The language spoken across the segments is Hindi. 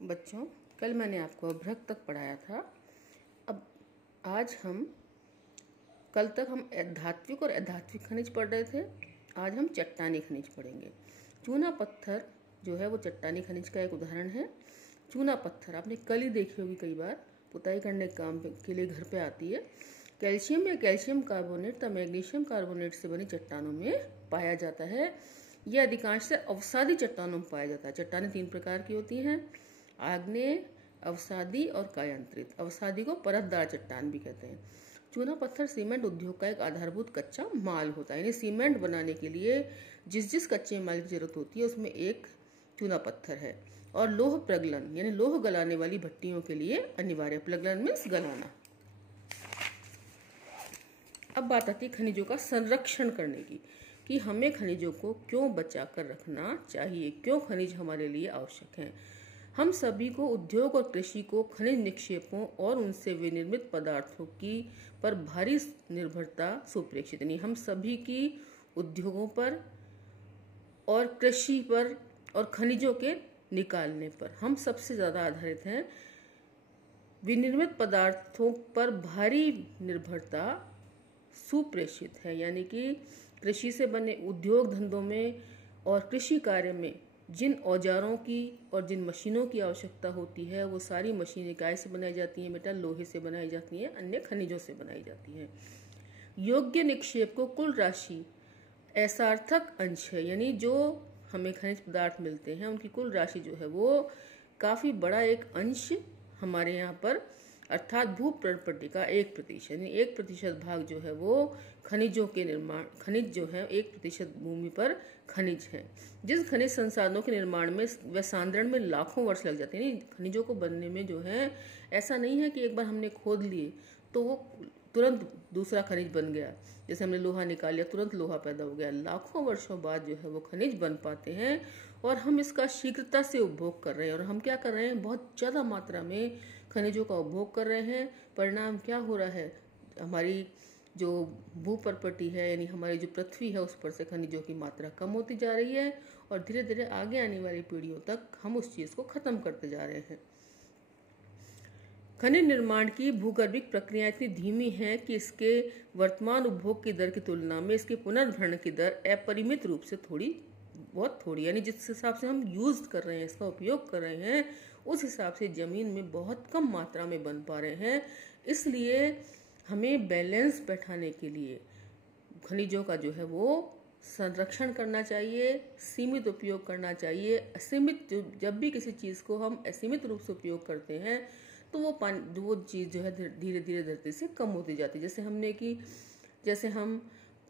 बच्चों, कल मैंने आपको अभ्रक तक पढ़ाया था। अब आज कल तक हम धात्विक और अधात्विक खनिज पढ़ रहे थे। आज हम चट्टानी खनिज पढ़ेंगे। चूना पत्थर जो है वो चट्टानी खनिज का एक उदाहरण है। चूना पत्थर आपने कल ही देखी होगी, कई बार पुताई करने के काम के लिए घर पे आती है। कैल्शियम या कैल्शियम कार्बोनेट तथा मैग्नीशियम कार्बोनेट से बनी चट्टानों में पाया जाता है। यह अधिकांश अवसादी चट्टानों में पाया जाता है। चट्टानें 3 प्रकार की होती हैं: आग्नेय, अवसादी और कायांतरित। अवसादी को परतदार चट्टान भी कहते हैं। चूना पत्थर सीमेंट उद्योग का एक आधारभूत कच्चा माल होता है। यानी सीमेंट बनाने के लिए जिस कच्चे माल की जरूरत होती है उसमें एक चूना पत्थर है। और लोह प्रगलन यानी लोह गलाने वाली भट्टियों के लिए अनिवार्य। प्रगलन मीन्स गलाना। अब बात आती है खनिजों का संरक्षण करने की, कि हमें खनिजों को क्यों बचा कर रखना चाहिए, क्यों खनिज हमारे लिए आवश्यक हैं। हम सभी को उद्योग और कृषि को खनिज निक्षेपों और उनसे विनिर्मित पदार्थों की पर भारी निर्भरता सुप्रेक्षित नहीं। हम सभी की उद्योगों पर और कृषि पर और खनिजों के निकालने पर हम सबसे ज्यादा आधारित हैं। विनिर्मित पदार्थों पर भारी निर्भरता सुप्रेषित है, यानी कि कृषि से बने उद्योग धंधों में और कृषि कार्य में जिन औजारों की और जिन मशीनों की आवश्यकता होती है वो सारी मशीनें काय से बनाई जाती हैं बेटा? लोहे से बनाई जाती हैं, अन्य खनिजों से बनाई जाती हैं। योग्य निक्षेप को कुल राशि असार्थक अंश है, यानी जो हमें खनिज पदार्थ मिलते हैं उनकी कुल राशि जो है वो काफी बड़ा एक अंश हमारे यहाँ पर, अर्थात भू प्रॉपर्टी का 1%, यानी 1% भाग जो है वो खनिजों के निर्माण, खनिज जो है 1% भूमि पर खनिज है। जिस खनिज संसाधनों के निर्माण में व सांद्रण में लाखों वर्ष लग जाते हैं। खनिजों को बनने में जो है ऐसा नहीं है कि एक बार हमने खोद लिए तो वो तुरंत दूसरा खनिज बन गया। जैसे हमने लोहा निकाल लिया तुरंत लोहा पैदा हो गया। लाखों वर्षों बाद जो है वो खनिज बन पाते हैं और हम इसका शीघ्रता से उपभोग कर रहे हैं। और हम क्या कर रहे हैं? बहुत ज्यादा मात्रा में खनिजों का उपभोग कर रहे हैं। परिणाम क्या हो रहा है? हमारी जो भू प्रॉपर्टी है, यानी हमारी जो पृथ्वी है, उस पर से खनिजों की मात्रा कम होती जा रही है और धीरे धीरे आगे आने वाली पीढ़ियों तक हम उस चीज को खत्म करते जा रहे हैं। खनिज निर्माण की भूगर्भिक प्रक्रिया इतनी धीमी है कि इसके वर्तमान उपभोग की दर की तुलना में इसके पुनर्भरण की दर अपरिमित रूप से बहुत थोड़ी, यानी जिस हिसाब से हम यूज कर रहे हैं, इसका उपयोग कर रहे हैं, उस हिसाब से जमीन में बहुत कम मात्रा में बन पा रहे हैं। इसलिए हमें बैलेंस बैठाने के लिए खनिजों का जो है वो संरक्षण करना चाहिए, सीमित उपयोग करना चाहिए। असीमित, जब भी किसी चीज को हम असीमित रूप से उपयोग करते हैं तो वो चीज जो है धीरे धीरे धरती से कम होती जाती है। जैसे हम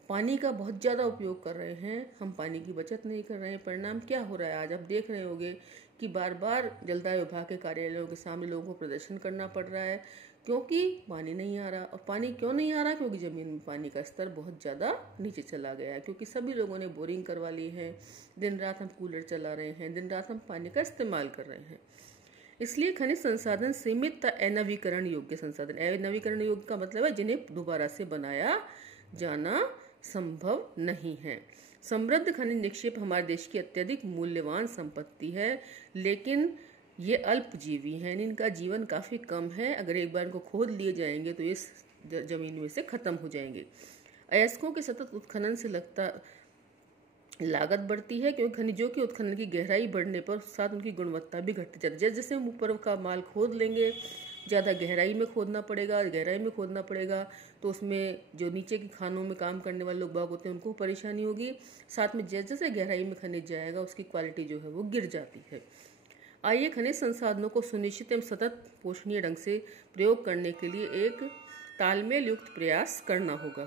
पानी का बहुत ज्यादा उपयोग कर रहे हैं, हम पानी की बचत नहीं कर रहे हैं। परिणाम क्या हो रहा है? आज आप देख रहे होंगे कि बार बार जलदाय विभाग के कार्यालयों के सामने लोगों को प्रदर्शन करना पड़ रहा है, क्योंकि पानी नहीं आ रहा। और पानी क्यों नहीं आ रहा? क्योंकि जमीन में पानी का स्तर बहुत ज्यादा नीचे चला गया है, क्योंकि सभी लोगों ने बोरिंग करवा ली है। दिन रात हम कूलर चला रहे हैं, दिन रात हम पानी का इस्तेमाल कर रहे हैं। इसलिए खनिज संसाधन सीमित अनवीकरण योग्य संसाधन। अनवीकरण योग्य का मतलब है जिन्हें दोबारा से बनाया जाना संभव नहीं है। समृद्ध खनिज निक्षेप हमारे देश की अत्यधिक मूल्यवान संपत्ति है, लेकिन ये अल्पजीवी हैं। इनका जीवन काफी कम है। अगर एक बार इनको खोद लिए जाएंगे तो इस जमीन में से खत्म हो जाएंगे। अयस्कों के सतत उत्खनन से लागत बढ़ती है, क्योंकि खनिजों के उत्खनन की गहराई बढ़ने पर साथ उनकी गुणवत्ता भी घटती जाती है। जैसे हम ऊपर का माल खोद लेंगे, ज़्यादा गहराई में खोदना पड़ेगा तो उसमें जो नीचे की खानों में काम करने वाले लोग बाग होते हैं उनको परेशानी होगी। साथ में जैसे जैसे गहराई में खनिज जाएगा उसकी क्वालिटी जो है वो गिर जाती है। आइए खनिज संसाधनों को सुनिश्चित एवं सतत पोषणीय ढंग से प्रयोग करने के लिए एक तालमेल युक्त प्रयास करना होगा।